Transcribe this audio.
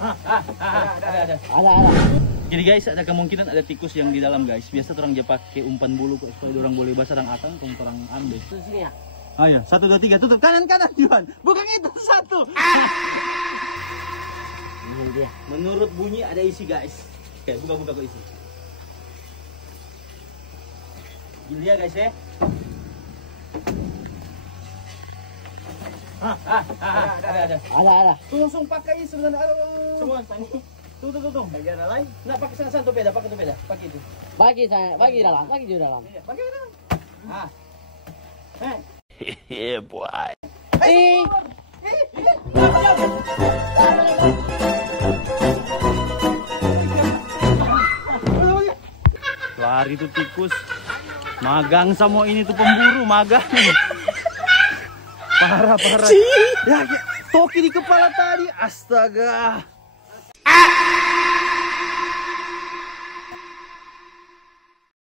Ada. Jadi guys, ada kemungkinan ada tikus yang di dalam guys. Biasa orang dia pakai umpan bulu kok supaya orang boleh basah dan akan orang ambil. Sini ya. Ayo, 1, 2, 3, tutup kanan Juan. Bukan itu satu. Ini dia. Menurut bunyi ada isi guys. Oke, buka kok isi. Gini ya guys ya. Ada. Langsung pakai sebenarnya. Semua ini. Tuh. Bagian lain. Nak pakai sana topeda, pakai topeda, pakai itu. Bagi dalam. Iya, pakai dalam. Yeah, boy. Lari tuh tikus. Magang sama ini tuh pemburu, magang. Parah. Ya, toki di kepala tadi. Astaga.